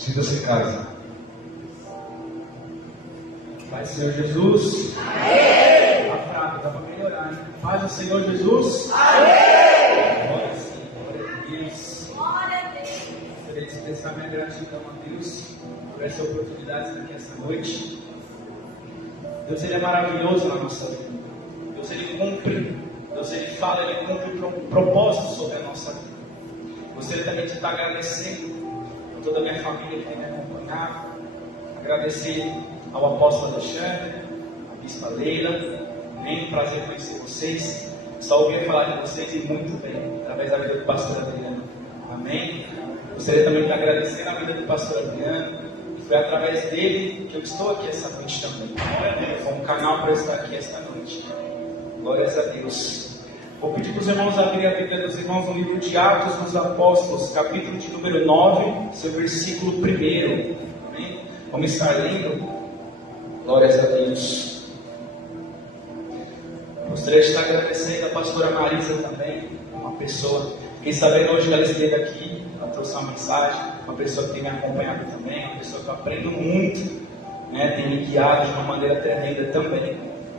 Sinta-se em casa. Pai do Senhor Jesus. Amém. A fraca dá para melhorar, hein? Paz do Senhor Jesus. Amém. Glória sim, glória a Deus. Glória a Deus. Gostaria de expressar minha gratidão a Deus por essa oportunidade de estar aqui essa noite. Deus, Ele é maravilhoso na nossa vida. Deus, Ele cumpre. Deus, Ele fala, Ele cumpre o propósito sobre a nossa vida. Gostaria também de estar agradecendo a toda a minha família que tem me acompanhado. Agradecer ao apóstolo Alexandre, a bispa Leila. Amém. Prazer conhecer vocês. Só ouvi falar de vocês e muito bem, através da vida do pastor Adriano. Amém. Gostaria também de agradecer a vida do pastor Adriano. Foi através dele que eu estou aqui essa noite também. Foi um canal para eu estar aqui esta noite. Glórias a Deus. Vou pedir para os irmãos abrirem a Bíblia dos irmãos no livro de Atos dos Apóstolos, capítulo de número 9, seu versículo 1. Amém? Vamos estar lendo. Glórias a Deus. Gostaria de estar agradecendo a pastora Marisa também, uma pessoa, fiquei sabendo hoje que ela esteve aqui, ela trouxe uma mensagem, uma pessoa que tem me acompanhado também, uma pessoa que eu aprendo muito, né? Tem me guiado de uma maneira tremenda também,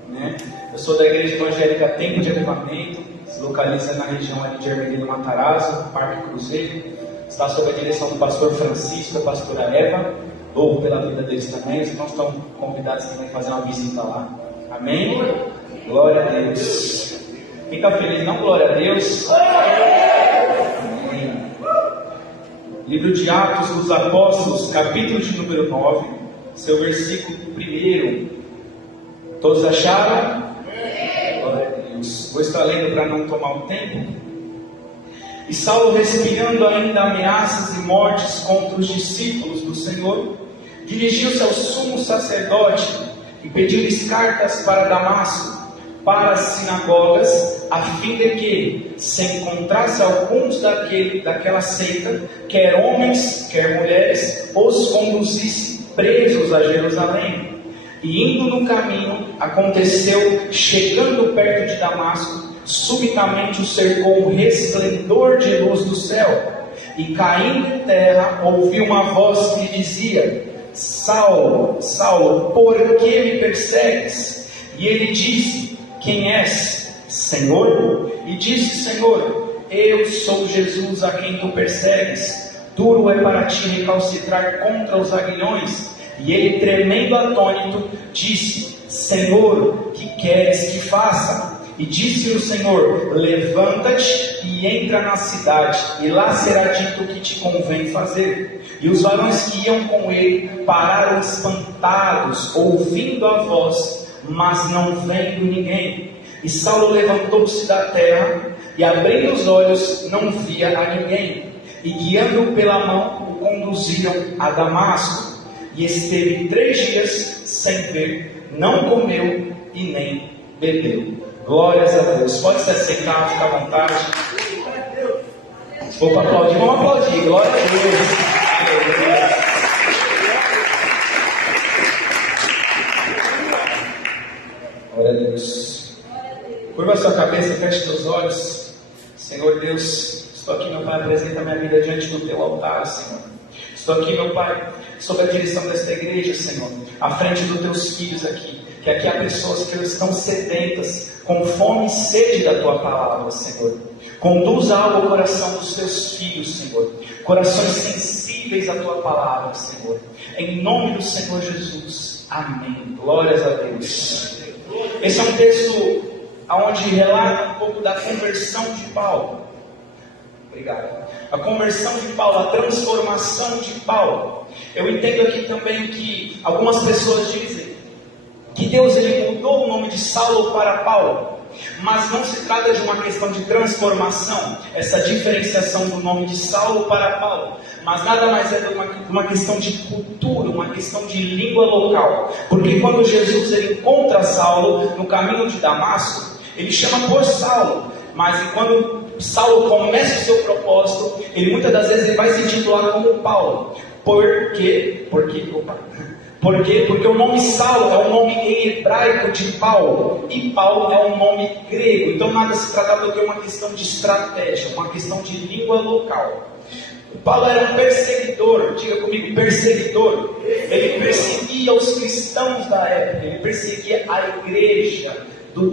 né? Eu sou da Igreja Evangélica Tempo de Avivamento, se localiza na região ali de Ermelino Matarazzo, Parque Cruzeiro, está sob a direção do pastor Francisco e da pastora Eva. Louvo pela vida deles também, os irmãos estão convidados também a fazer uma visita lá. Amém? Glória a Deus. Quem está feliz, não? Glória a Deus. Amém. Livro de Atos dos Apóstolos, capítulo de número 9, seu versículo 1. Todos acharam? Glória a Deus. Vou estar lendo para não tomar o tempo. E Saulo, respirando ainda ameaças e mortes contra os discípulos do Senhor, dirigiu-se ao sumo sacerdote e pediu-lhes cartas para Damasco, para as sinagogas, a fim de que, se encontrasse alguns daquela seita, quer homens, quer mulheres, os conduzisse presos a Jerusalém. E indo no caminho, aconteceu, chegando perto de Damasco, subitamente o cercou um resplendor de luz do céu, e caindo em terra, ouviu uma voz que lhe dizia: Saulo, Saulo, por que me persegues? E ele disse: Quem és, Senhor? E disse: Senhor, eu sou Jesus a quem tu persegues. Duro é para ti recalcitrar contra os aguilhões. E ele, tremendo atônito, disse: Senhor, que queres que faça? E disse o Senhor: Levanta-te e entra na cidade, e lá será dito o que te convém fazer. E os varões que iam com ele pararam espantados, ouvindo a voz, mas não vendo ninguém. E Saulo levantou-se da terra, e abrindo os olhos, não via a ninguém. E guiando-o pela mão, o conduziram a Damasco. E esteve 3 dias sem ver, não comeu e nem bebeu. Glórias a Deus. Pode se assentar, fica à vontade. Vamos aplaudir, vamos aplaudir. Glória a Deus. Glória a Deus. Curva a sua cabeça, feche seus olhos. Senhor Deus, estou aqui, meu Pai, apresenta minha vida diante do teu altar, Senhor. Estou aqui, meu Pai, sob a direção desta igreja, Senhor, à frente dos teus filhos aqui. Que aqui há pessoas que estão sedentas, com fome e sede da tua palavra, Senhor. Conduza algo ao coração dos teus filhos, Senhor. Corações sensíveis à tua palavra, Senhor. Em nome do Senhor Jesus. Amém. Glórias a Deus. Esse é um texto onde relata um pouco da conversão de Paulo. Obrigado. A conversão de Paulo, a transformação de Paulo. Eu entendo aqui também que algumas pessoas dizem que Deus ele mudou o nome de Saulo para Paulo, mas não se trata de uma questão de transformação, essa diferenciação do nome de Saulo para Paulo, mas nada mais é do que uma questão de cultura, uma questão de língua local, porque quando Jesus ele encontra Saulo no caminho de Damasco, ele chama por Saulo, mas quando Saulo começa o seu propósito, ele muitas das vezes ele vai se titular como Paulo. Por quê? Porque o nome Saulo é um nome em hebraico de Paulo, e Paulo é um nome grego. Então nada se trata do que uma questão de estratégia, uma questão de língua local. Paulo era um perseguidor, diga comigo, perseguidor. Ele perseguia os cristãos da época, ele perseguia a igreja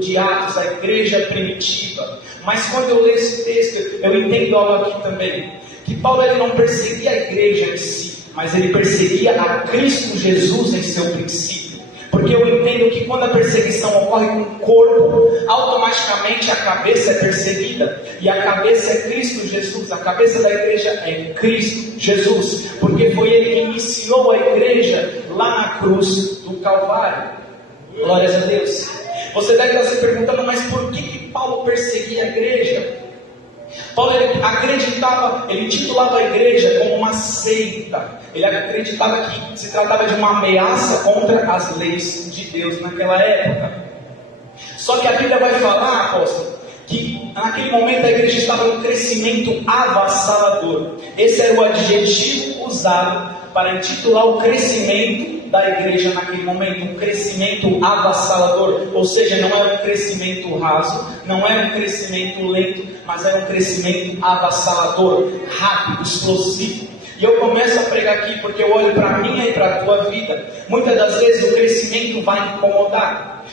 de Atos, a igreja primitiva. Mas quando eu leio esse texto, eu entendo algo aqui também, que Paulo ele não perseguia a igreja em si, mas ele perseguia a Cristo Jesus em seu princípio. Porque eu entendo que quando a perseguição ocorre com o corpo, automaticamente a cabeça é perseguida. E a cabeça é Cristo Jesus. A cabeça da igreja é Cristo Jesus. Porque foi Ele que iniciou a igreja lá na cruz do Calvário. Glórias a Deus. Você deve estar se perguntando, mas por que Paulo perseguia a igreja? Paulo ele intitulava a igreja como uma seita. Ele acreditava que se tratava de uma ameaça contra as leis de Deus naquela época. Só que a Bíblia vai falar, apóstolo, que naquele momento a igreja estava em um crescimento avassalador. Esse era o adjetivo usado para intitular o crescimento da igreja naquele momento, um crescimento avassalador, ou seja, não era um crescimento raso, não era um crescimento lento, mas era um crescimento avassalador, rápido, explosivo. E eu começo a pregar aqui porque eu olho para a minha e para a tua vida. Muitas das vezes o crescimento vai incomodar,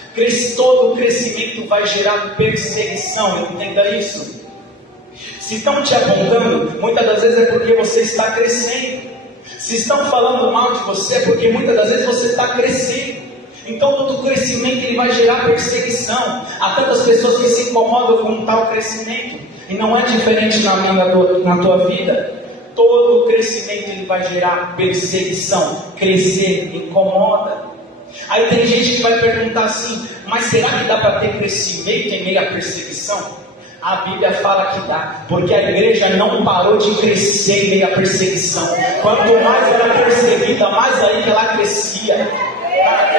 todo o crescimento vai gerar perseguição, entenda isso. Se estão te apontando, muitas das vezes é porque você está crescendo. Se estão falando mal de você, é porque muitas das vezes você está crescendo. Então todo crescimento ele vai gerar perseguição. Há tantas pessoas que se incomodam com um tal crescimento. E não é diferente na tua vida. Todo crescimento ele vai gerar perseguição. Crescer incomoda. Aí tem gente que vai perguntar assim, mas será que dá para ter crescimento em meio à perseguição? A Bíblia fala que dá, porque a igreja não parou de crescer em meio à perseguição. Quanto mais era perseguida, mais ainda ela crescia.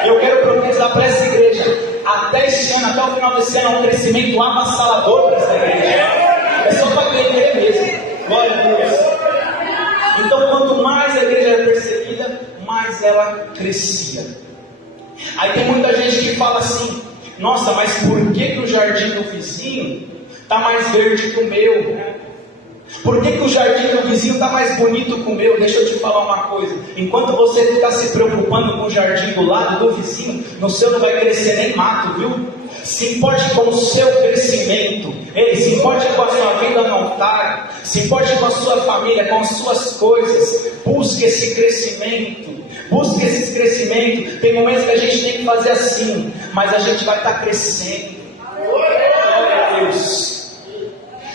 Eu quero profetizar para essa igreja, até este ano, até o final desse ano, é um crescimento avassalador para essa igreja. É só para crer mesmo. Glória a Deus. Então, quanto mais a igreja era perseguida, mais ela crescia. Aí tem muita gente que fala assim, nossa, mas por que o jardim do vizinho está mais verde que o meu? Por que o jardim do vizinho está mais bonito que o meu? Deixa eu te falar uma coisa. Enquanto você ficar se preocupando com o jardim do lado do vizinho, no seu não vai crescer nem mato, viu? Se importe com o seu crescimento. Se importe com a sua vida notária. Se importe com a sua família, com as suas coisas. Busque esse crescimento. Busque esse crescimento. Tem momentos que a gente tem que fazer assim, mas a gente vai estar crescendo. Glória a Deus.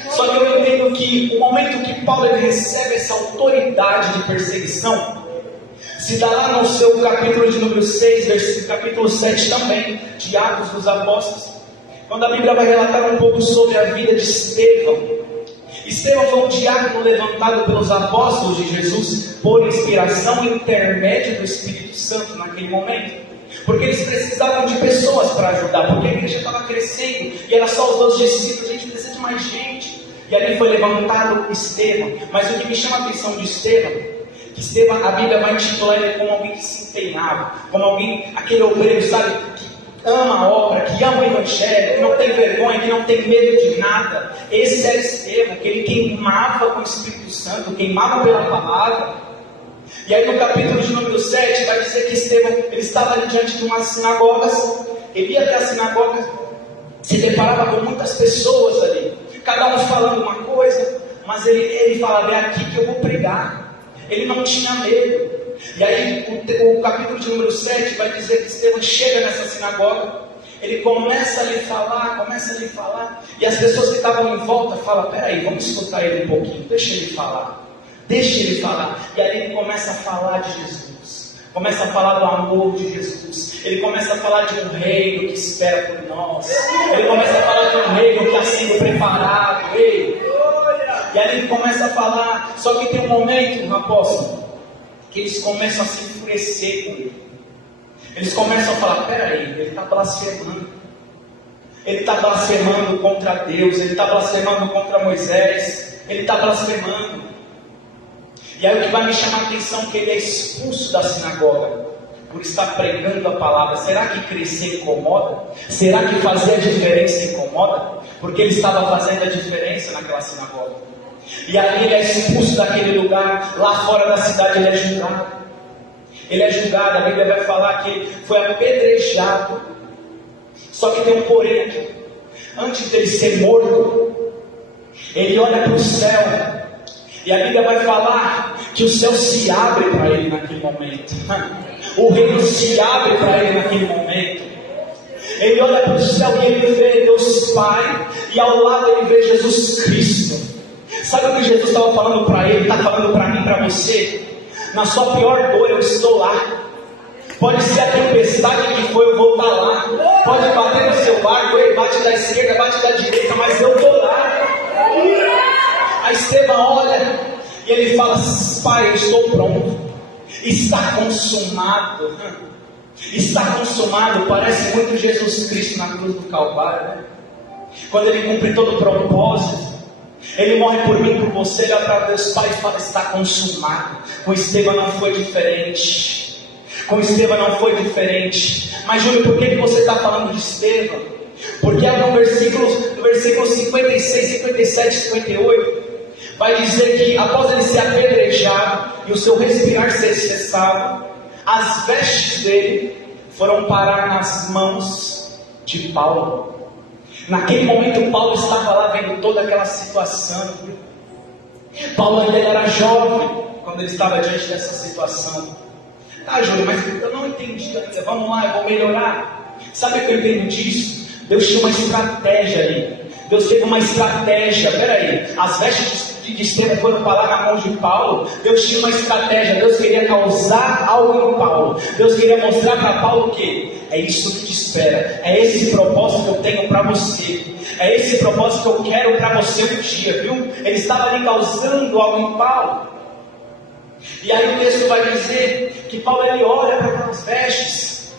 Só que eu entendo que o momento que Paulo ele recebe essa autoridade de perseguição, se dá lá no seu capítulo de número 6, versículo capítulo 7 também, de Atos dos Apóstolos, quando a Bíblia vai relatar um pouco sobre a vida de Estevão. Estevão foi um diácono levantado pelos apóstolos de Jesus por inspiração e intermédio do Espírito Santo naquele momento. Porque eles precisavam de pessoas para ajudar, porque a igreja estava crescendo e era só os 12 discípulos, a gente precisa de mais gente. E ali foi levantado Estevão. Mas o que me chama a atenção de Estevão, que Estevão, a Bíblia vai intitular ele como alguém que se empenhava, como alguém, aquele obreiro, sabe, que ama a obra, que ama o evangelho, que não tem vergonha, que não tem medo de nada. Esse era Estevão, que ele queimava com o Espírito Santo, queimava pela palavra. E aí no capítulo de número 7 vai dizer que Estevão ele estava ali diante de umas sinagogas. Ele ia até a sinagoga, se deparava com muitas pessoas ali, cada um falando uma coisa, mas ele falava, é aqui que eu vou pregar. Ele não tinha medo. E aí o capítulo de número 7 vai dizer que Estevão chega nessa sinagoga, ele começa a lhe falar, e as pessoas que estavam em volta falam, peraí, vamos escutar ele um pouquinho, deixa ele falar. E aí ele começa a falar de Jesus, começa a falar do amor de Jesus, ele começa a falar de um reino que espera por nós, ele começa a falar de um reino que está sendo preparado, e aí ele começa a falar, só que tem um momento, apóstolo, que eles começam a se enfurecer com ele. Eles começam a falar, peraí, ele está blasfemando. Ele está blasfemando contra Deus, ele está blasfemando contra Moisés, ele está blasfemando. E aí o que vai me chamar a atenção é que ele é expulso da sinagoga por estar pregando a palavra. Será que crescer incomoda? Será que fazer a diferença incomoda? Porque ele estava fazendo a diferença naquela sinagoga. E ali ele é expulso daquele lugar. Lá fora da cidade ele é julgado. Ele é julgado, a Bíblia vai falar que ele foi apedrejado. Só que tem um porém aqui. Antes dele ser morto, ele olha para o céu. E a Bíblia vai falar que o céu se abre para ele naquele momento. O reino se abre para ele naquele momento. Ele olha para o céu e ele vê Deus Pai. E ao lado ele vê Jesus Cristo. Sabe o que Jesus estava falando para ele? Está falando para mim, para você. Na sua pior dor eu estou lá. Pode ser a tempestade que for, eu vou estar lá. Pode bater no seu barco, ele bate da esquerda, bate da direita, mas eu estou lá. Aí Estevão olha e ele fala: Pai, eu estou pronto. Está consumado. Está consumado. Parece muito Jesus Cristo na cruz do Calvário, né? Quando ele cumpre todo o propósito, ele morre por mim, por você. Ele olha para Deus Pai e fala: está consumado. Com Estevão não foi diferente. Com Estevão não foi diferente. Mas Júlio, por que você está falando de Estevão? Porque no versículo 56, 57, 58 vai dizer que após ele ser apedrejado e o seu respirar ser cessado, as vestes dele foram parar nas mãos de Paulo. Naquele momento Paulo estava lá vendo toda aquela situação. Paulo ainda era jovem quando ele estava diante dessa situação. Tá, Júlio, mas eu não entendi ainda. Vamos lá, eu vou melhorar. Sabe o que eu entendo disso? Deus tinha uma estratégia ali. Deus teve uma estratégia. Peraí, as vestes de Estevão foram parar na mão de Paulo. Deus tinha uma estratégia. Deus queria causar algo em Paulo. Deus queria mostrar para Paulo o quê? É isso que te espera. É esse propósito que eu tenho para você. É esse propósito que eu quero para você um dia, viu? Ele estava ali causando algo em Paulo. E aí o texto vai dizer que Paulo ele olha para aquelas vestes.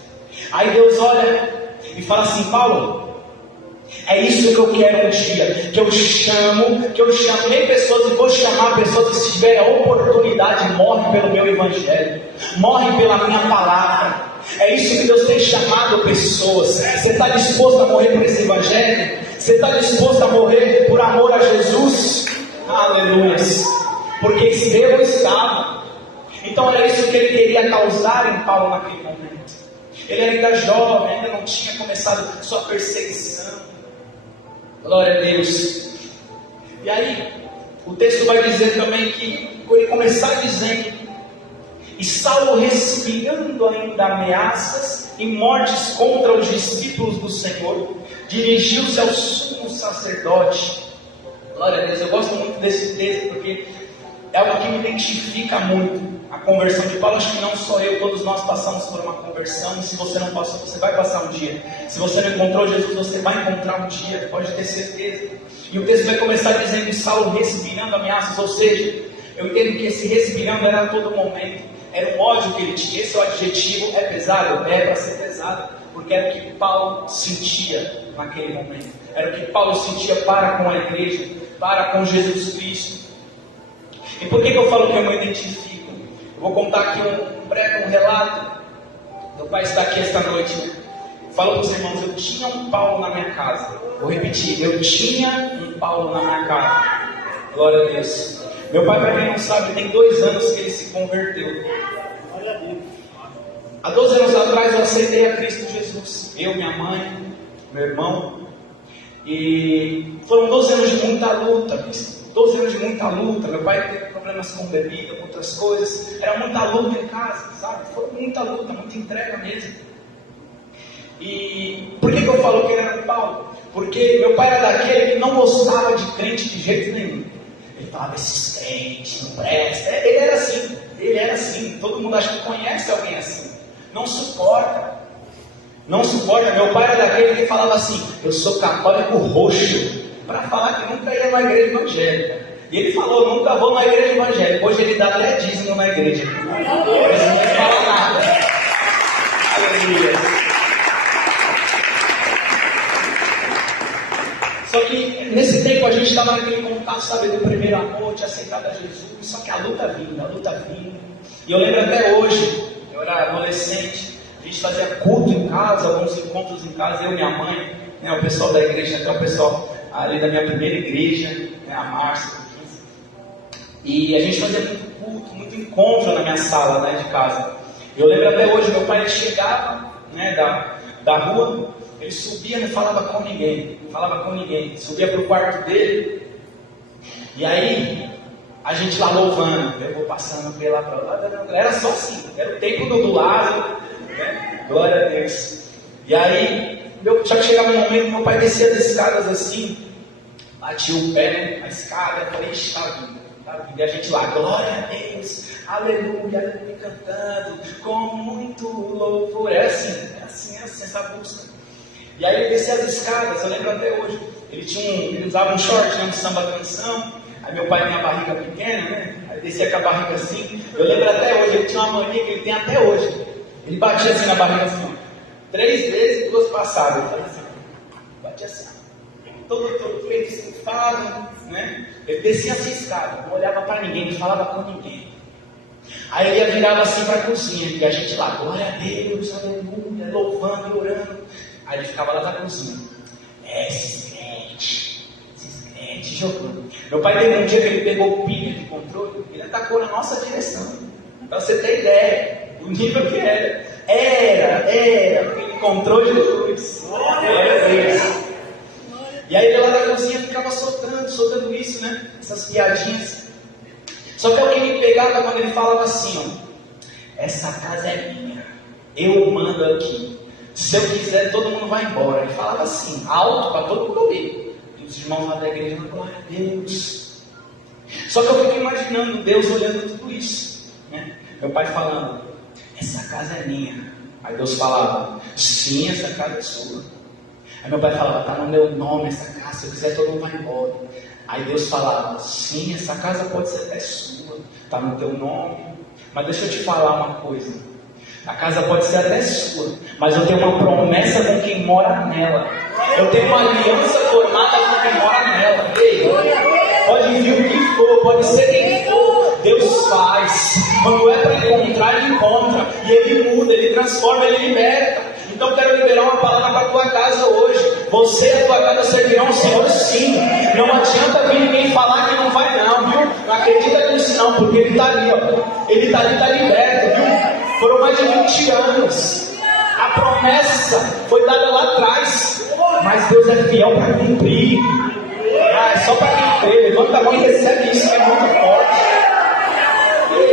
Aí Deus olha e fala assim: Paulo, é isso que eu quero um dia. Que eu chamei pessoas e vou chamar pessoas que, se tiverem a oportunidade, morrem pelo meu evangelho, morrem pela minha palavra. É isso que Deus tem chamado pessoas. Você está disposto a morrer por esse evangelho? Você está disposto a morrer por amor a Jesus? Aleluia. Porque Estevão estava. Então era isso que ele queria causar em Paulo naquele momento. Ele era ainda jovem, ainda não tinha começado sua perseguição. Glória a Deus. E aí, o texto vai dizer também que, quando ele começar dizendo: e Saulo, respirando ainda ameaças e mortes contra os discípulos do Senhor, dirigiu-se ao sumo sacerdote. Glória a Deus. Eu gosto muito desse texto porque é algo que me identifica muito. A conversão de Paulo. Acho que não só eu, todos nós passamos por uma conversão. E se você não passou, você vai passar um dia. Se você não encontrou Jesus, você vai encontrar um dia, pode ter certeza. E o texto vai começar dizendo que Saulo respirando ameaças. Ou seja, eu entendo que esse respirando era a todo momento. Era um ódio que ele tinha. Esse é o adjetivo. É pesado? É para ser pesado, porque era o que Paulo sentia naquele momento. Era o que Paulo sentia para com a igreja, para com Jesus Cristo. E por que eu falo que eu me identifico? Eu vou contar aqui um breve relato. Meu pai está aqui esta noite. Falo para os irmãos: eu tinha um Paulo na minha casa. Vou repetir: eu tinha um Paulo na minha casa. Glória a Deus. Meu pai, para quem não sabe, tem 2 anos que ele se converteu. Há 12 anos atrás eu aceitei a Cristo Jesus. Eu, minha mãe, meu irmão. E foram 12 anos de muita luta. 12 anos de muita luta. Meu pai teve problemas com bebida, com outras coisas. Era muita luta em casa, sabe? Foi muita luta, muita entrega mesmo. E por que eu falo que ele era um Paulo? Porque meu pai era daquele que não gostava de crente de jeito nenhum. Ele falava: esses crentes não prestam. Ele era assim. Ele era assim. Todo mundo acha que conhece alguém assim. Não suporta. Não suporta. Meu pai era daquele que falava assim: eu sou católico roxo. Para falar que nunca ia na igreja evangélica. E ele falou: nunca vou na igreja evangélica. Hoje ele dá até dízimo na igreja. Mas não fala nada. Aleluia. Só que nesse tempo a gente estava naquele contato, sabe, do primeiro amor, de aceitar a Jesus. Só que a luta vinha. E eu lembro até hoje, eu era adolescente, a gente fazia culto em casa, alguns encontros em casa, eu e minha mãe, né, o pessoal da igreja, até o pessoal ali da minha primeira igreja, né, a Márcia. E a gente fazia muito culto, muito encontro na minha sala, né, de casa. Eu lembro até hoje, meu pai chegava, né, da rua, ele subia, não falava com ninguém, subia para o quarto dele, e aí a gente lá louvando, eu vou passando pela para lá, era só assim, era o tempo do lado, né, glória a Deus. E aí, só que chegava um momento, meu pai descia as escadas assim, batia o pé na escada, eu falei, está vindo. E a gente lá, glória a Deus, aleluia, aleluia, cantando, com muito louvor. É assim, essa busca. E aí ele descia as escadas, eu lembro até hoje. Ele usava um short, um samba canção. Aí meu pai tinha a barriga pequena, né? Aí descia com a barriga assim. Eu lembro até hoje, ele tinha uma mania que ele tem até hoje. Ele batia assim na barriga assim, ó. 3 vezes e 2 passadas. Assim, batia assim. Todo feito estufado, né? Ele descia assim a escada, não olhava para ninguém, não falava com ninguém. Aí ele virava assim para a cozinha, e a gente lá, glória a Deus, aleluia, louvando e orando. Aí ele ficava lá na cozinha. Esses crentes jogando. Meu pai teve um dia que ele pegou pilha de controle, ele atacou na nossa direção. Para você ter ideia, o nível que era. Aquele controle de Jesus. Glória a Deus. E aí ele lá na cozinha ficava soltando isso, né? Essas piadinhas. Só que alguém me pegava quando ele falava assim, ó. Essa casa é minha. Eu mando aqui. Se eu quiser, todo mundo vai embora. Ele falava assim, alto para todo mundo ouvir. E os irmãos lá da igreja, glória a Deus. Só que eu fico imaginando Deus olhando tudo isso, né? Meu pai falando, essa casa é minha. Aí Deus falava, sim, essa casa é sua. Aí meu pai falava, está no meu nome essa casa, se eu quiser todo mundo vai embora. Aí Deus falava, sim, essa casa pode ser até sua, está no teu nome. Mas deixa eu te falar uma coisa, a casa pode ser até sua, mas eu tenho uma promessa com quem mora nela. Eu tenho uma aliança formada com quem mora nela. Ei, pode vir o que for, pode ser quem for, Deus faz. Quando é para encontrar, Ele encontra. E Ele muda, Ele transforma, Ele liberta. Então eu quero liberar uma palavra para a tua casa hoje. Você e a tua casa servirão ao Senhor sim. Não adianta vir ninguém falar que não vai não, viu? Não acredita nisso não, porque Ele está ali, ó. Ele está ali, está liberto, viu? Foram mais de 20 anos. A promessa foi dada lá atrás. Mas Deus é fiel para cumprir. É só para quem crê. Levanta a mão e recebe isso, que é muito forte.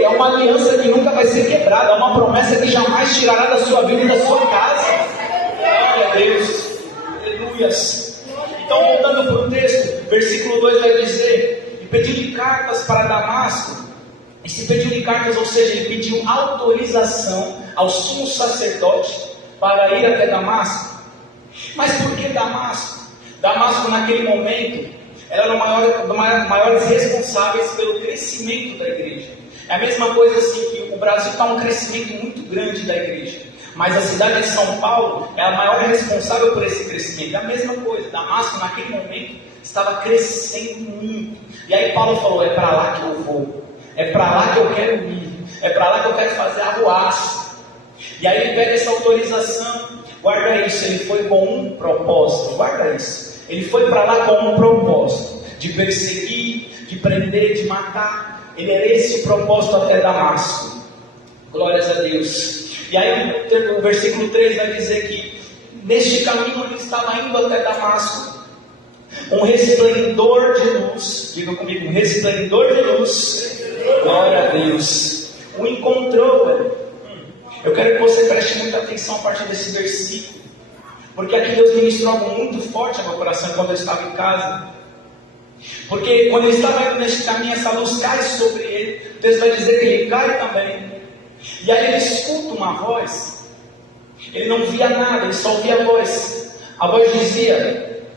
É uma aliança que nunca vai ser quebrada. É uma promessa que jamais tirará da sua vida e da sua casa. Glória a Deus. Aleluias. Então, voltando para o texto, versículo 2 vai dizer: e pediu-lhe cartas para Damasco. E se pediu-lhe cartas, ou seja, ele pediu autorização ao sumo sacerdote para ir até Damasco. Mas por que Damasco? Damasco, naquele momento, era um dos maiores responsáveis pelo crescimento da igreja. É a mesma coisa assim que o Brasil está um crescimento muito grande da igreja, mas a cidade de São Paulo é a maior responsável por esse crescimento. É a mesma coisa, Damasco naquele momento estava crescendo muito. E aí Paulo falou, é para lá que eu vou, é para lá que eu quero ir, é para lá que eu quero fazer a arruaça. E aí ele pega essa autorização, guarda isso, ele foi com um propósito, guarda isso. Ele foi para lá com um propósito, de perseguir, de prender, de matar. Ele era esse o propósito até Damasco. Glórias a Deus. E aí o versículo 3 vai dizer que neste caminho ele estava indo até Damasco. Um resplendor de luz, diga comigo, um resplendor de luz. Glória a Deus. O encontrou. Eu quero que você preste muita atenção a partir desse versículo, porque aqui Deus ministrou algo muito forte ao meu coração quando eu estava em casa. Porque quando ele estava indo neste caminho, essa luz cai sobre ele. Deus vai dizer que ele cai também. E aí ele escuta uma voz. Ele não via nada, ele só ouvia a voz. A voz dizia: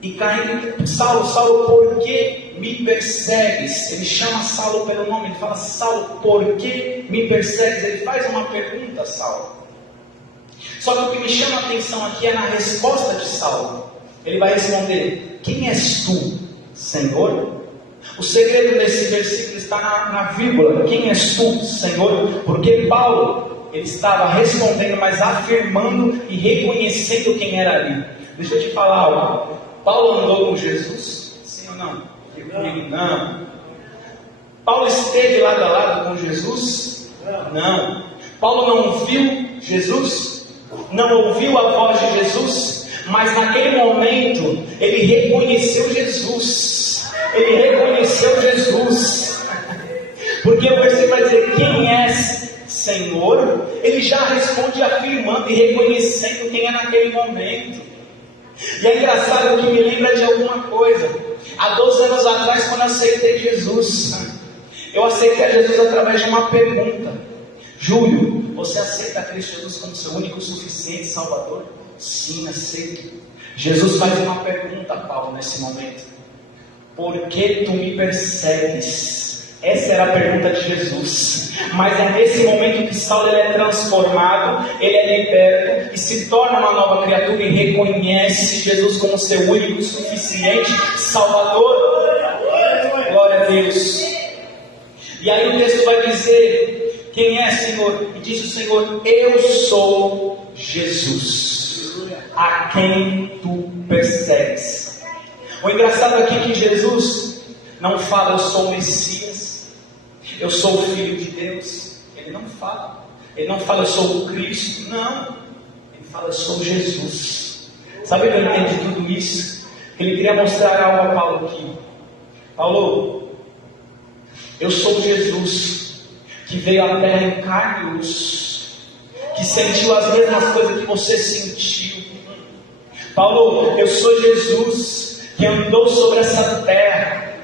e caindo, Saulo, Saulo, por que me persegues? Ele chama Saulo pelo nome, ele fala: Saulo, por que me persegues? Ele faz uma pergunta a Saulo. Só que o que me chama a atenção aqui é na resposta de Saulo. Ele vai responder: quem és tu, Senhor? O segredo desse versículo está na vírgula. Quem és tu, Senhor? Porque Paulo, ele estava respondendo, mas afirmando e reconhecendo quem era ali. Deixa eu te falar algo. Paulo andou com Jesus? Sim ou não? Comigo não. Paulo esteve lado a lado com Jesus? Não. Paulo não viu Jesus? Não ouviu a voz de Jesus? Mas naquele momento, ele reconheceu Jesus. Ele reconheceu Jesus. Porque o versículo vai dizer: quem és, Senhor? Ele já responde afirmando e reconhecendo quem é naquele momento. E é engraçado que me lembra de alguma coisa. Há 12 anos atrás, quando eu aceitei Jesus, eu aceitei a Jesus através de uma pergunta: Júlio, você aceita Cristo Jesus como seu único, suficiente Salvador? Sim, aceito. Jesus faz uma pergunta a Paulo nesse momento: por que tu me persegues? Essa era a pergunta de Jesus. Mas é nesse momento que Saulo ele é transformado, ele é liberto e se torna uma nova criatura e reconhece Jesus como seu único e suficiente Salvador. Glória a Deus. E aí o texto vai dizer: quem é, Senhor? E diz o Senhor: eu sou Jesus, a quem tu persegues. O engraçado aqui é que Jesus não fala: eu sou o Messias, eu sou o Filho de Deus. Ele não fala. Ele não fala: eu sou o Cristo. Não. Ele fala: eu sou Jesus. Sabe o que eu entendo de tudo isso? Ele queria mostrar algo a Paulo aqui. Paulo, eu sou Jesus, que veio à terra em carne e luz, que sentiu as mesmas coisas que você sentiu. Paulo, eu sou Jesus, que andou sobre essa terra,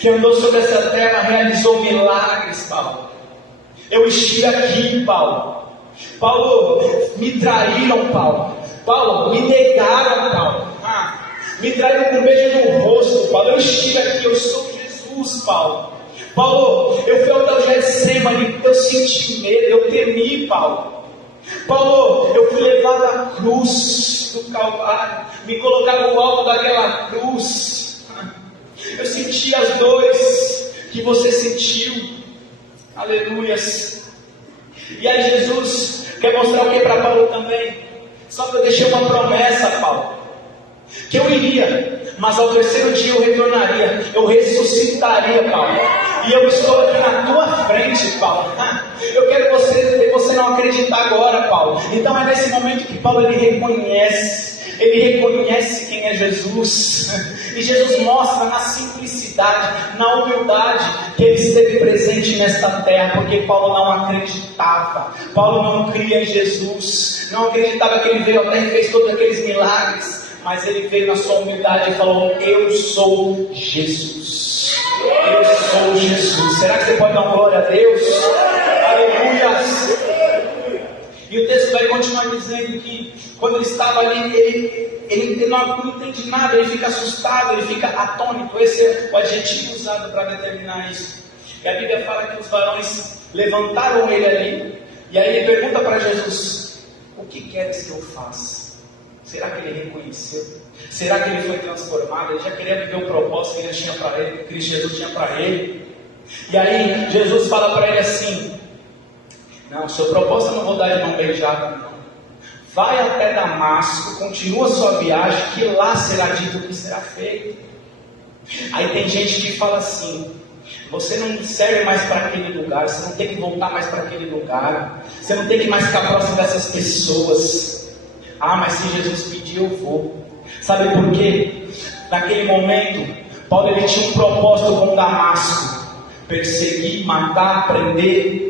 que andou sobre essa terra, realizou milagres, Paulo. Eu estive aqui, Paulo. Paulo, me traíram, Paulo. Paulo, me negaram, Paulo. Me traíram com um beijo no rosto, Paulo. Eu estive aqui, eu sou Jesus, Paulo. Paulo, eu fui ao Getsemane, eu senti medo, eu temi, Paulo. Paulo, eu fui levado à cruz do Calvário, me colocaram no alto daquela cruz. Eu senti as dores que você sentiu. Aleluias. E aí Jesus quer mostrar o que para Paulo também? Só que eu deixei uma promessa, Paulo, que eu iria, mas ao terceiro dia eu retornaria, eu ressuscitaria, Paulo. E eu estou aqui na tua frente, Paulo. Eu quero você não acreditar agora, Paulo. Então é nesse momento que Paulo ele reconhece quem é Jesus. E Jesus mostra na simplicidade, na humildade, que ele esteve presente nesta terra, porque Paulo não acreditava. Paulo não cria em Jesus, não acreditava que ele veio à terra e fez todos aqueles milagres. Mas ele veio na sua humildade e falou: eu sou Jesus. Eu sou Jesus. Será que você pode dar uma glória a Deus? Aleluias. E o texto vai continuar dizendo que quando ele estava ali, ele não entende nada, ele fica assustado, ele fica atônito. Esse é o adjetivo usado para determinar isso. E a Bíblia fala que os varões levantaram ele ali, e aí ele pergunta para Jesus: o que queres que eu faça? Será que ele reconheceu? Será que ele foi transformado? Ele já queria viver o propósito que ele tinha para ele, que Cristo Jesus tinha para ele. E aí Jesus fala para ele assim: não, seu propósito eu não vou dar de mão beijada, não. Vai até Damasco, continua a sua viagem, que lá será dito o que será feito. Aí tem gente que fala assim: você não serve mais para aquele lugar, você não tem que voltar mais para aquele lugar, você não tem que mais ficar próximo dessas pessoas. Ah, mas se Jesus pedir, eu vou. Sabe por quê? Naquele momento, Paulo ele tinha um propósito com Damasco: perseguir, matar, prender.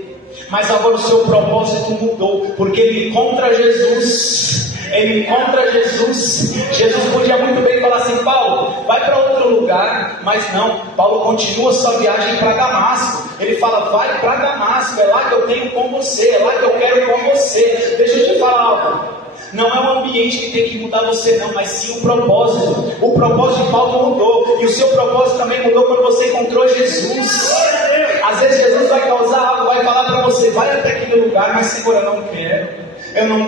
Mas agora o seu propósito mudou, porque ele encontra Jesus. Ele encontra Jesus. Jesus podia muito bem falar assim: Paulo, vai para outro lugar. Mas não, Paulo continua sua viagem para Damasco. Ele fala: vai para Damasco, é lá que eu tenho com você, é lá que eu quero com você. Deixa eu te falar algo. Não é o ambiente que tem que mudar você não, mas sim o propósito. O propósito de Paulo mudou, e o seu propósito também mudou quando você encontrou Jesus. Às vezes Jesus vai causar algo, vai falar para você: vai até aquele lugar, mas Senhor, eu não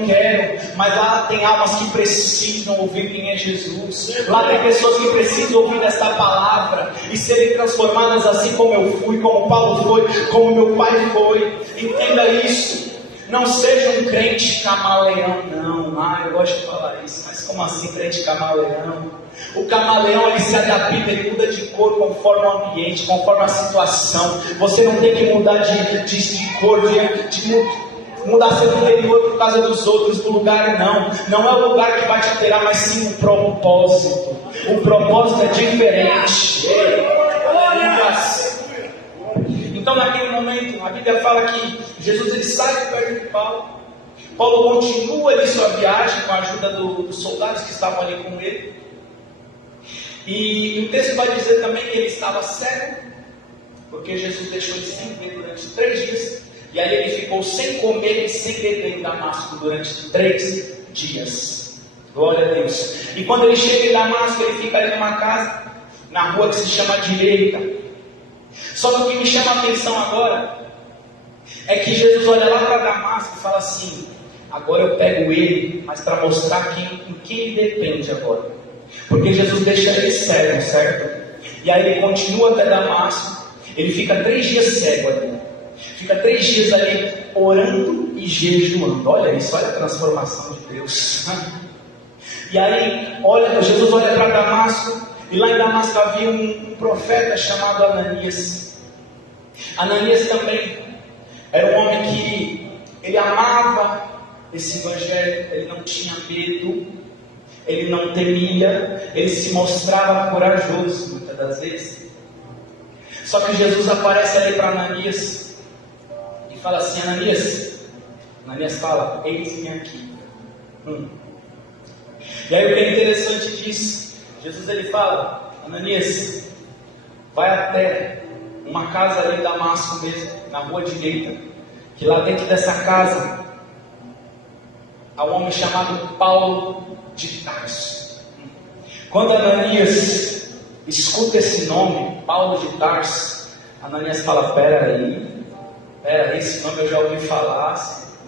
quero. Mas lá tem almas que precisam ouvir quem é Jesus. Lá tem pessoas que precisam ouvir esta palavra e serem transformadas assim como eu fui, como Paulo foi, como meu pai foi. Entenda isso. Não seja um crente camaleão, não. Ah, eu gosto de falar isso, mas como assim crente camaleão? O camaleão, ele se adapta, ele muda de cor conforme o ambiente, conforme a situação. Você não tem que mudar de cor, mudar seu interior por causa dos outros, do lugar não. Não é o lugar que vai te alterar, mas sim o propósito. O propósito é diferente. Então naquele momento, a Bíblia fala que Jesus ele sai de perto de Paulo. Paulo continua ali sua viagem com a ajuda dos soldados que estavam ali com ele. E o texto vai dizer também que ele estava cego, porque Jesus deixou ele sem ver durante 3 dias. E aí ele ficou sem comer e sem beber em Damasco durante 3 dias. Glória a Deus. E quando ele chega em Damasco, ele fica ali numa casa, na rua que se chama Direita. Só que o que me chama a atenção agora é que Jesus olha lá para Damasco e fala assim: agora eu pego ele, mas para mostrar em quem ele depende agora. Porque Jesus deixa ele cego, certo? E aí ele continua até Damasco. Ele fica 3 dias cego ali. Fica 3 dias ali orando e jejuando. Olha isso, olha a transformação de Deus. E aí, Jesus olha para Damasco. E lá em Damasco havia um profeta chamado Ananias. Ananias também era um homem que ele amava esse evangelho. Ele não tinha medo, ele não temia, ele se mostrava corajoso muitas das vezes. Só que Jesus aparece ali para Ananias e fala assim: Ananias. Ananias fala: eis-me aqui. E aí o que é interessante disso, Jesus ele fala: Ananias, vai até uma casa ali em Damasco mesmo, na rua direita, que lá dentro dessa casa há um homem chamado Paulo de Tarso. Quando Ananias escuta esse nome, Paulo de Tarso, Ananias fala: peraí, esse nome eu já ouvi falar,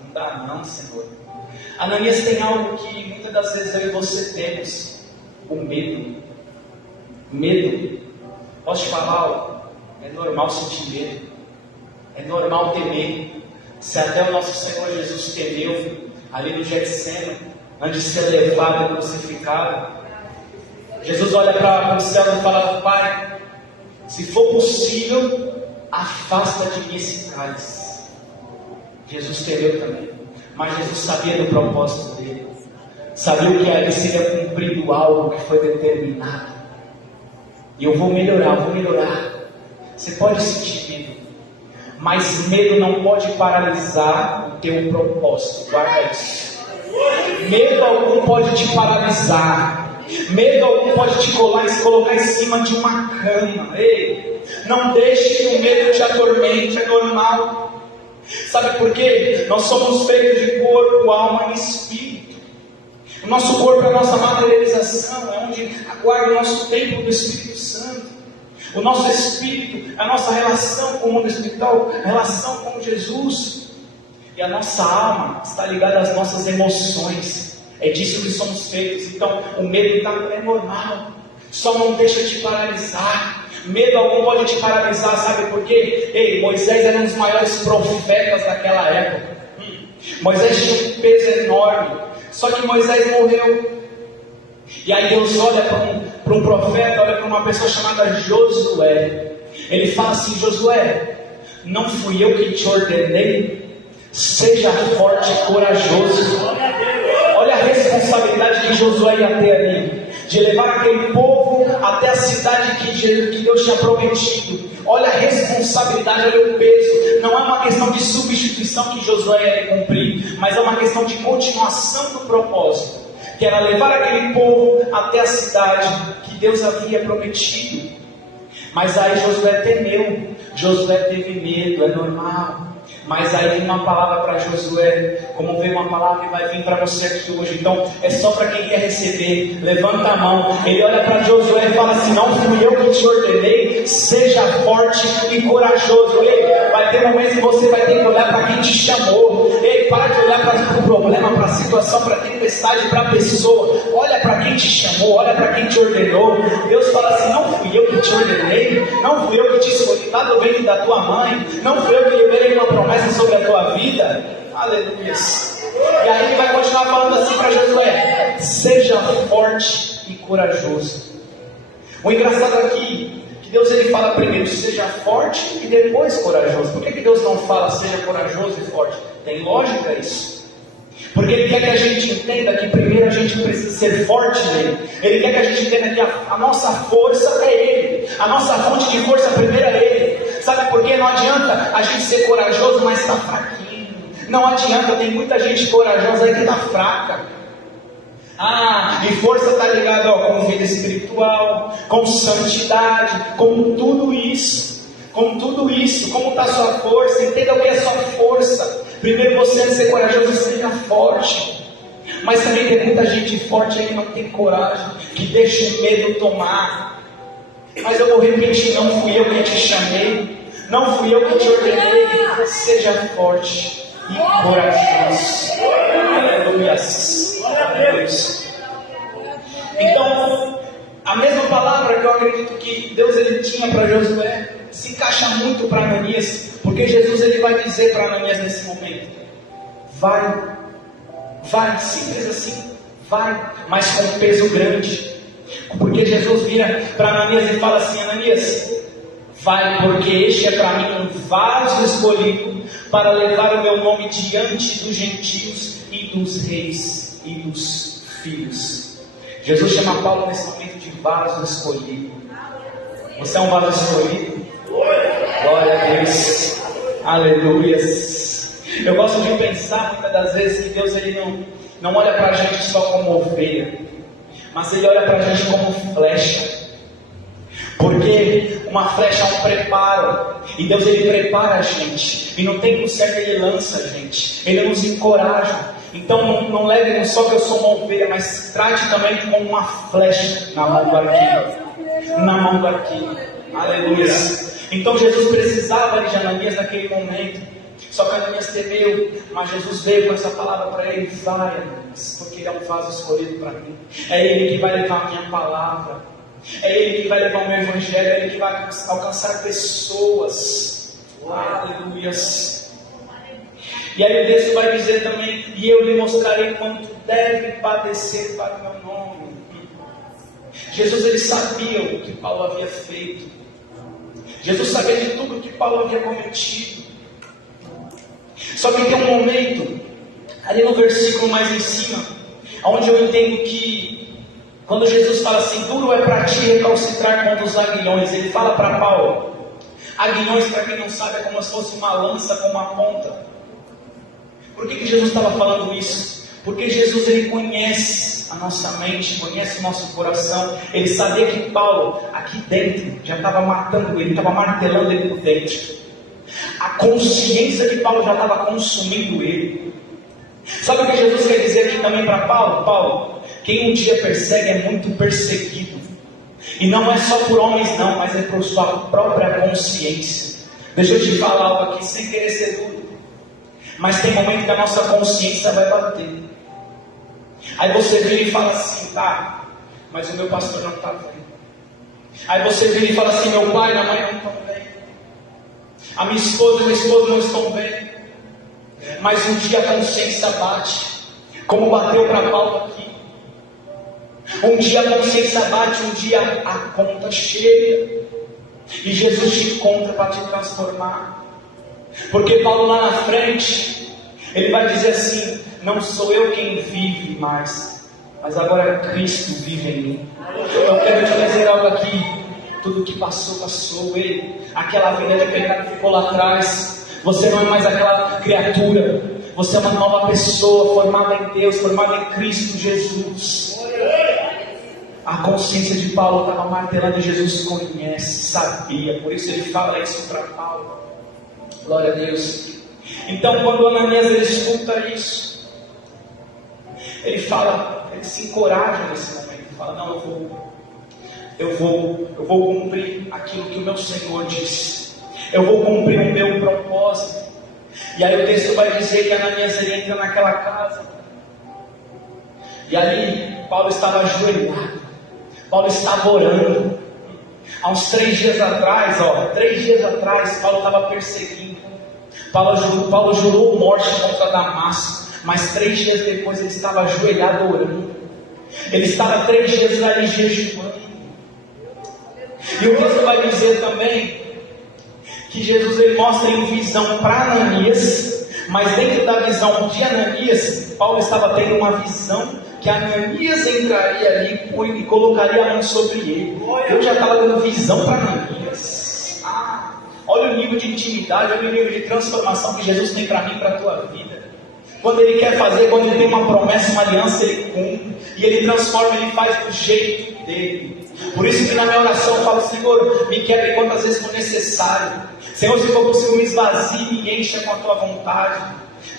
não dá não, Senhor. Ananias tem algo que muitas das vezes eu e você temos: o medo. Medo. Posso te falar algo? É normal sentir medo. É normal temer. Se até o nosso Senhor Jesus temeu ali no Getsemane, antes de ser levado e crucificado, Jesus olha para o céu e fala: Pai, se for possível, afasta de mim esse cálice. Jesus temeu também, mas Jesus sabia do propósito dele. Sabia que ali seria cumprido algo que foi determinado. E eu vou melhorar. Você pode sentir medo, mas medo não pode paralisar o teu propósito. Guarda isso. Medo algum pode te paralisar. Medo algum pode te colocar em cima de uma cama. Ei, não deixe que o medo te atormente, é normal. Sabe por quê? Nós somos feitos de corpo, alma e espírito. O nosso corpo é a nossa materialização, é onde aguarda o nosso templo do Espírito Santo. O nosso espírito é a nossa relação com o mundo espiritual, a relação com Jesus. E a nossa alma está ligada às nossas emoções. É disso que somos feitos. Então o medo é normal. Só não deixa te paralisar. Medo algum pode te paralisar, sabe por quê? Ei, Moisés era um dos maiores profetas daquela época. Moisés tinha um peso enorme. Só que Moisés morreu. E aí Deus olha para um profeta, olha para uma pessoa chamada Josué. Ele fala assim: Josué, não fui eu que te ordenei? Seja forte e corajoso. Olha a responsabilidade que Josué ia ter ali, de levar aquele povo até a cidade que Deus tinha prometido. Olha a responsabilidade, olha o peso. Não é uma questão de substituição que Josué ia cumprir, mas é uma questão de continuação do propósito, que era levar aquele povo até a cidade que Deus havia prometido. Mas aí Josué temeu, Josué teve medo, é normal. Mas aí vem uma palavra para Josué, como veio uma palavra que vai vir para você aqui hoje. Então é só para quem quer receber. Levanta a mão. Ele olha para Josué e fala assim: não fui eu que te ordenei? Seja forte e corajoso. Ei, vai ter momentos que você vai ter que olhar para quem te chamou. Ei, para de olhar para o problema, para a situação, para a tempestade, para a pessoa. Olha para quem te chamou, olha para quem te ordenou. Deus fala assim: não fui eu que te ordenei, não fui eu que te escolhi lá do ventre da tua mãe, não fui eu que liberei uma promessa sobre a tua vida. Aleluia. E aí ele vai continuar falando assim para Josué: seja forte e corajoso. O engraçado aqui é que Deus ele fala primeiro seja forte e depois corajoso. Por que Deus não fala seja corajoso e forte? Tem lógica isso. Porque Ele quer que a gente entenda que primeiro a gente precisa ser forte nele. Ele quer que a gente entenda que a nossa força é Ele. A nossa fonte de força primeiro é Ele. Sabe por quê? Não adianta a gente ser corajoso, mas está fraquinho. Não adianta, tem muita gente corajosa aí que está fraca. E força está ligada com vida espiritual, com santidade, com tudo isso. Com tudo isso, como está a sua força? Entenda o que é sua força. Primeiro você deve ser corajoso e seja forte. Mas também tem muita gente forte aí que não tem coragem, que deixa o medo tomar. Mas eu vou repetir, não fui eu que te chamei, não fui eu que te ordenei. Seja forte e corajoso. Aleluia. Então, a mesma palavra que eu acredito que Deus ele tinha para Josué se encaixa muito para Ananias, porque Jesus ele vai dizer para Ananias nesse momento: vai, simples assim, vai, mas com um peso grande. Porque Jesus vira para Ananias e fala assim: Ananias, vai, porque este é para mim um vaso escolhido para levar o meu nome diante dos gentios e dos reis e dos filhos. Jesus chama Paulo nesse momento de vaso escolhido. Você é um vaso escolhido? Glória a Deus. Aleluia. Eu gosto de pensar muitas das vezes que Deus ele não olha para a gente só como ovelha, mas Ele olha para a gente como flecha. Porque uma flecha é um preparo, e Deus ele prepara a gente, e no tempo certo Ele lança a gente, Ele nos encoraja. Então não leve só que eu sou uma ovelha, mas trate também como uma flecha na mão do arqueiro. Na mão do arqueiro. Aleluia. Então Jesus precisava de Ananias naquele momento. Só que Ananias temeu, mas Jesus veio com essa palavra para ele: vai, Ananias, porque ele é um vaso escolhido para mim. É Ele que vai levar a minha palavra. É Ele que vai levar o meu evangelho. É Ele que vai alcançar pessoas. Aleluia. E aí o texto vai dizer também: e eu lhe mostrarei quanto deve padecer para o meu nome. Jesus ele sabia o que Paulo havia feito. Jesus sabia de tudo que Paulo havia cometido. Só que tem um momento, ali no versículo mais em cima, onde eu entendo que, quando Jesus fala assim: duro é para ti recalcitrar contra os aguilhões, ele fala para Paulo. Aguilhões, para quem não sabe, é como se fosse uma lança com uma ponta. Por que Jesus estava falando isso? Porque Jesus ele conhece a nossa mente, conhece o nosso coração. Ele sabia que Paulo, aqui dentro, já estava matando ele, estava martelando ele por dentro. A consciência de Paulo já estava consumindo ele. Sabe o que Jesus quer dizer aqui também para Paulo? Paulo, quem um dia persegue é muito perseguido. E não é só por homens não, mas é por sua própria consciência. Deixa eu te falar algo aqui sem querer ser duro. Mas tem momento que a nossa consciência vai bater. Aí você vira e fala assim: tá, mas o meu pastor não está vendo. Aí você vira e fala assim: meu pai e minha mãe não estão vendo. A minha esposa e meu esposo não estão vendo. Mas um dia a consciência bate, como bateu para Paulo aqui. Um dia a consciência bate, um dia a conta chega. E Jesus te encontra para te transformar. Porque Paulo lá na frente, ele vai dizer assim: não sou eu quem vive mais, mas agora Cristo vive em mim. Eu quero te dizer algo aqui: tudo que passou, passou. Aquela vida de pecado ficou lá atrás. Você não é mais aquela criatura. Você é uma nova pessoa, formada em Deus, formada em Cristo Jesus. A consciência de Paulo estava martelando, e Jesus conhece, sabia. Por isso ele fala isso para Paulo. Glória a Deus. Então quando Ananias ele escuta isso, ele fala, ele se encoraja nesse momento. Ele fala: não, eu vou cumprir aquilo que o meu Senhor disse. Eu vou cumprir o meu propósito. E aí o texto vai dizer que Ananias ele entra naquela casa. E ali Paulo estava ajoelhado. Paulo estava orando. Há uns 3 dias atrás, Paulo estava perseguindo. Paulo jurou morte contra Damasco, mas 3 dias depois ele estava ajoelhado orando. Ele estava 3 dias ali jejuando. E o texto vai dizer também que Jesus ele mostra em visão para Ananias, mas dentro da visão de Ananias, Paulo estava tendo uma visão que Ananias entraria ali e colocaria a mão sobre ele. Eu já estava dando visão para Ananias. Olha o nível de intimidade, olha o nível de transformação que Jesus tem para mim e para a tua vida. Quando Ele quer fazer, quando Ele tem uma promessa, uma aliança, Ele cumpre. E Ele transforma, Ele faz do jeito dele. Por isso que na minha oração eu falo: Senhor, me quebre quantas vezes for necessário. Senhor, se for possível, me esvazie, me encha com a tua vontade.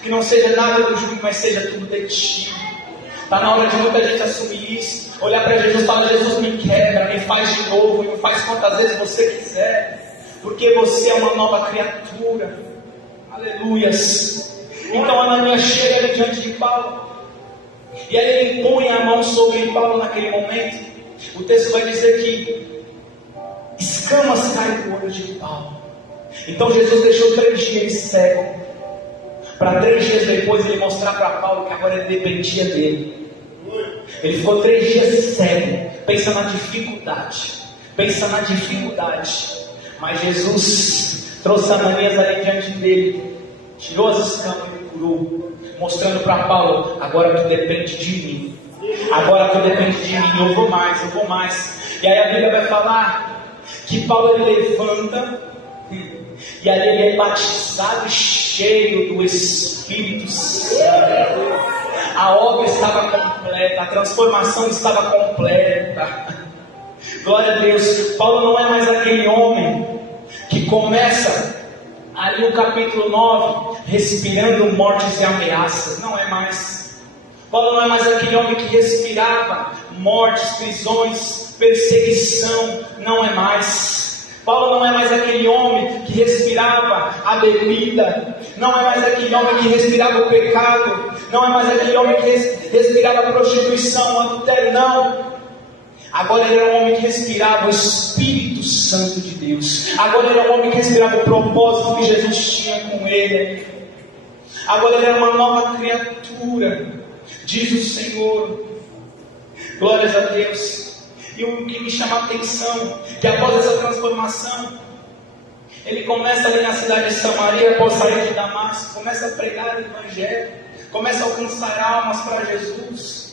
Que não seja nada do jugo, mas seja tudo de ti. Está na hora de muita gente assumir isso. Olhar para Jesus e falar: Jesus, me quebra, me faz de novo, me faz quantas vezes você quiser. Porque você é uma nova criatura. Aleluias. Então Ananias chega ali diante de Paulo. E aí ele põe a mão sobre Paulo naquele momento. O texto vai dizer que escamas caem do olho de Paulo. Então Jesus deixou 3 dias cego, para 3 dias depois ele mostrar para Paulo que agora ele dependia dele. Ele ficou 3 dias cego. Pensa na dificuldade. Pensa na dificuldade. Mas Jesus trouxe Ananias ali diante dele, tirou as escamas e curou, mostrando para Paulo: agora tu depende de mim. Agora tu depende de mim. Eu vou mais, eu vou mais. E aí a Bíblia vai falar que Paulo ele levanta, e ali ele é batizado, cheio do Espírito Santo. A obra estava completa, a transformação estava completa. Glória a Deus. Paulo não é mais aquele homem que começa ali no capítulo 9 respirando mortes e ameaças. Não é mais. Paulo não é mais aquele homem que respirava mortes, prisões, perseguição. Não é mais. Paulo não é mais aquele homem que respirava a bebida. Não é mais aquele homem que respirava o pecado. Não é mais aquele homem que respirava a prostituição, o adultério. Não. Agora ele era um homem que respirava o Espírito Santo de Deus. Agora ele era um homem que respirava o propósito que Jesus tinha com ele. Agora ele era uma nova criatura, diz o Senhor. Glórias a Deus. E o que me chama a atenção, que após essa transformação, ele começa ali na cidade de Samaria, após sair de Damasco, começa a pregar o Evangelho, começa a alcançar almas para Jesus.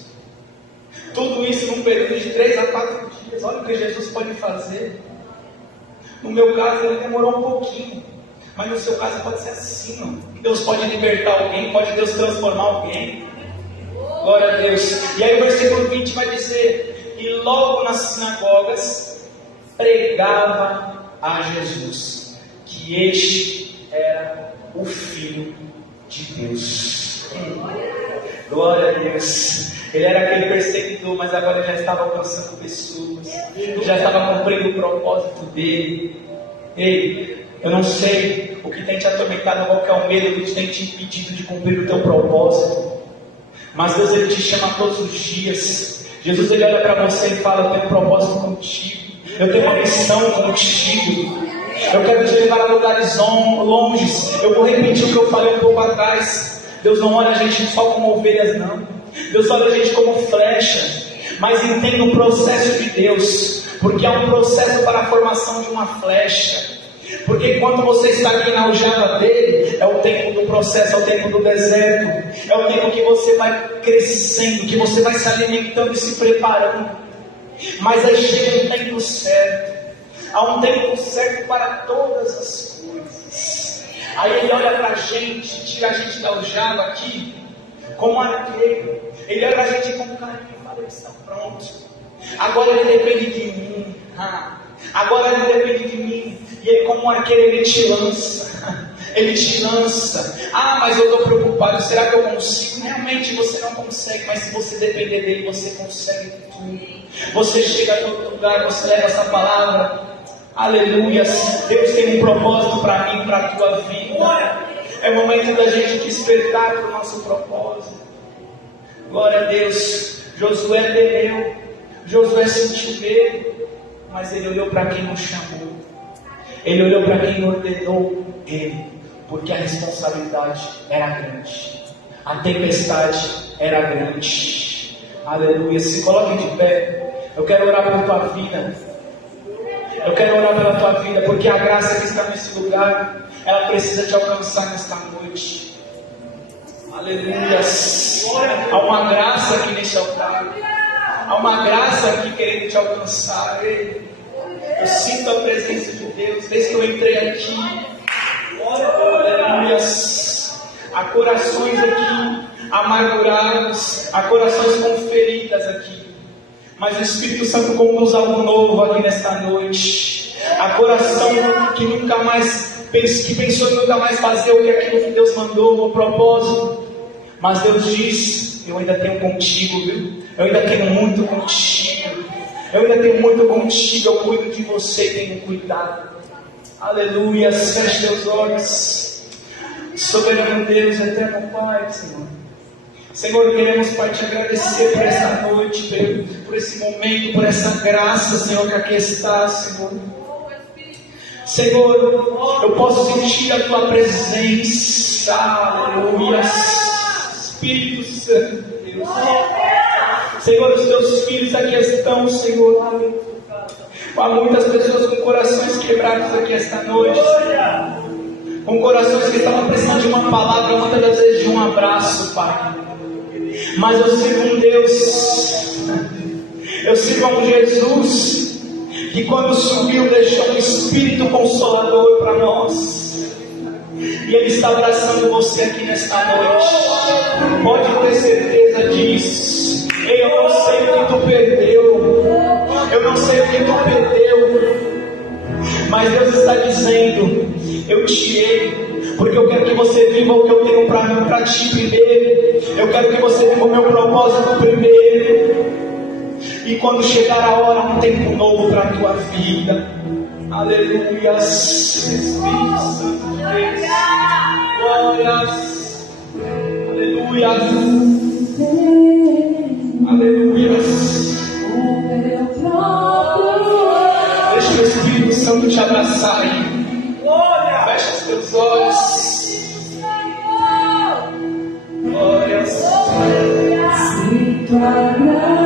Tudo isso num período de 3 a 4 dias. Olha o que Jesus pode fazer. No meu caso ele demorou um pouquinho, mas no seu caso pode ser assim, não? Deus pode libertar alguém, pode Deus transformar alguém. Glória a Deus. E aí o versículo 20 vai dizer: e logo nas sinagogas pregava a Jesus que este era o Filho de Deus. Glória a Deus. Ele era aquele perseguidor, mas agora já estava alcançando pessoas, já estava cumprindo o propósito dele. Ei, eu não sei o que tem te atormentado, qual que é o medo que tem te impedido de cumprir o teu propósito, mas Deus ele te chama todos os dias. Jesus ele olha para você e fala: eu tenho um propósito contigo, eu tenho uma missão contigo, eu quero te levar a lugares longes. Eu vou repetir o que eu falei um pouco atrás. Deus não olha a gente só como ovelhas, não. Deus olha a gente como flecha. Mas entenda o processo de Deus, porque é um processo para a formação de uma flecha. Porque enquanto você está aqui na aljava dele, é o tempo do processo, é o tempo do deserto, é o tempo que você vai crescendo, que você vai se alimentando e se preparando. Mas aí chega um tempo certo. Há um tempo certo para todas as coisas. Aí ele olha para a gente, tira a gente da aljava aqui como arqueiro. Ele olha para a gente com carinho e fala: ele está pronto. Agora ele depende de mim. Agora ele depende de mim. E ele, como um arqueiro, ele te lança. Ele te lança. Mas eu estou preocupado. Será que eu consigo? Realmente você não consegue. Mas se você depender dele, você consegue tudo. Você chega a todo lugar, você leva essa palavra. Aleluia. Deus tem um propósito para mim, para a tua vida. É o momento da gente despertar para o nosso propósito. Glória a Deus. Josué temeu. Josué sentiu medo. Mas ele olhou para quem o chamou. Ele olhou para quem ordenou ele. porque a responsabilidade era grande, a tempestade era grande. Aleluia. Se coloque de pé. Eu quero orar pela tua vida. Eu quero orar pela tua vida, porque a graça que está nesse lugar, ela precisa te alcançar nesta noite. Aleluia. Há uma graça aqui nesse altar. Há uma graça aqui querendo te alcançar. Eu sinto a presença de Deus desde que eu entrei aqui. Aleluia. Há corações aqui amargurados, há corações com feridas aqui. Mas o Espírito Santo conduz algo novo aqui nesta noite. Há coração que nunca mais pensou em nunca mais fazer o que aquilo que Deus mandou, o propósito. Mas Deus diz: eu ainda tenho contigo, viu? Eu ainda tenho muito contigo. Eu ainda tenho muito contigo. Eu cuido de você e tenho cuidado. Aleluia. Feche teus olhos. Soberano Deus, eterno Pai, Senhor. Senhor, queremos, Pai, te agradecer por essa noite, por esse momento, por essa graça, Senhor, que aqui está, Senhor. Senhor, eu posso sentir a tua presença. Aleluia. Espírito Santo de Deus. Senhor, os teus filhos aqui estão, Senhor. Há muitas pessoas com corações quebrados aqui esta noite, Senhor. Com corações que estavam precisando de uma palavra, muitas das vezes de um abraço, Pai. Mas eu sirvo um Deus, eu sirvo um Jesus, que quando subiu deixou um Espírito Consolador para nós. E Ele está abraçando você aqui nesta noite. Pode ter certeza disso. Eu não sei o que tu perdeu, eu não sei o que tu perdeu, mas Deus está dizendo: eu te amo, porque eu quero que você viva o que eu tenho para ti primeiro. Eu quero que você viva o meu propósito primeiro. E quando chegar a hora, um tempo novo para a tua vida. Aleluia. Espírito Santo de Deus. Glórias. Aleluia. Aleluia. Deixa o Espírito Santo te abraçar aí. Fecha os teus olhos. Glórias. Sinto a graça.